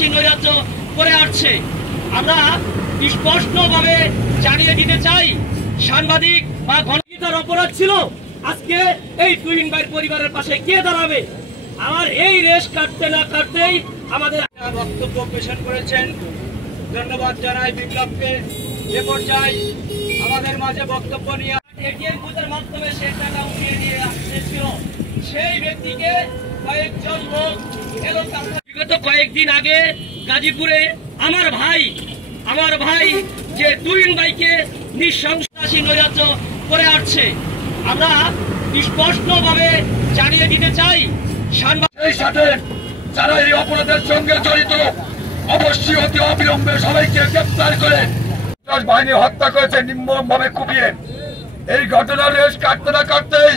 সন্ত্রাসী নৈরাজ্য করে আসছে। আমরা স্পষ্টভাবে জানিয়ে দিতে চাই, সাংবাদিক বা গণতন্ত্রের অপরাধ ছিল, আজকে এই তুহিন ভাইয়ের পরিবারের পাশে কে দাঁড়াবে? আমার এই রেশ কাটতে না কাটতেই আমাদের বক্তব্য পেশ করেছেন। ধন্যবাদ জানাই বিপ্লবকে। যে পর্যায়ে আমাদের মাঝে বক্তব্য নিয়ে এটিএম বুথের মাধ্যমে সে টাকা উঠিয়ে নিয়ে আসছিল, সেই ব্যক্তিকে কয়েকজন লোক এলো। বিগত কয়েকদিন আগে গাজীপুরে আমার ভাই যে তুহিন ভাইকে নৃশংসী নৈরাজ্য করে আসছে। আমরা স্পষ্টভাবে জানিয়ে দিতে চাই, সেই সাথে যারা এই অপরাধের সঙ্গে জড়িত অবশ্যই অতি অবিলম্বে সবাইকে গ্রেপ্তার করে বাহিনী হত্যা করেছে নির্মমভাবে কুপিয়ে। এই ঘটনার রেশ কাটতে না কাটতেই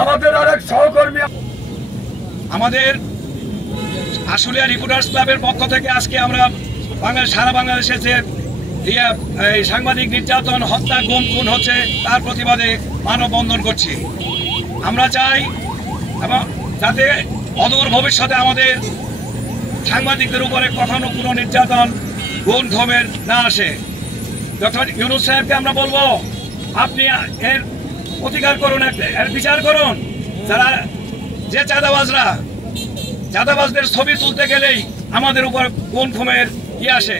আমাদের আরেক সহকর্মী, আমাদের আশুলিয়া রিপোর্টার্স ক্লাবের পক্ষ থেকে আজকে আমরা সারা বাংলাদেশে যে সাংবাদিক নির্যাতন, হত্যা, গুম খুন হচ্ছে তার প্রতিবাদে মানববন্ধন করছি। আমরা চাই এবং যাতে অদূর ভবিষ্যতে আমাদের সাংবাদিকদের উপরে কখনো কোনো নির্যাতন, গুম খুনের না আসে। ডক্টর ইউনূস সাহেবকে আমরা বলবো, আপনি এর প্রতিকার করুন, এর বিচার করুন। যারা যে চাঁদাবাজদের ছবি তুলতে গেলেই আমাদের উপর গুম খুনের আসে।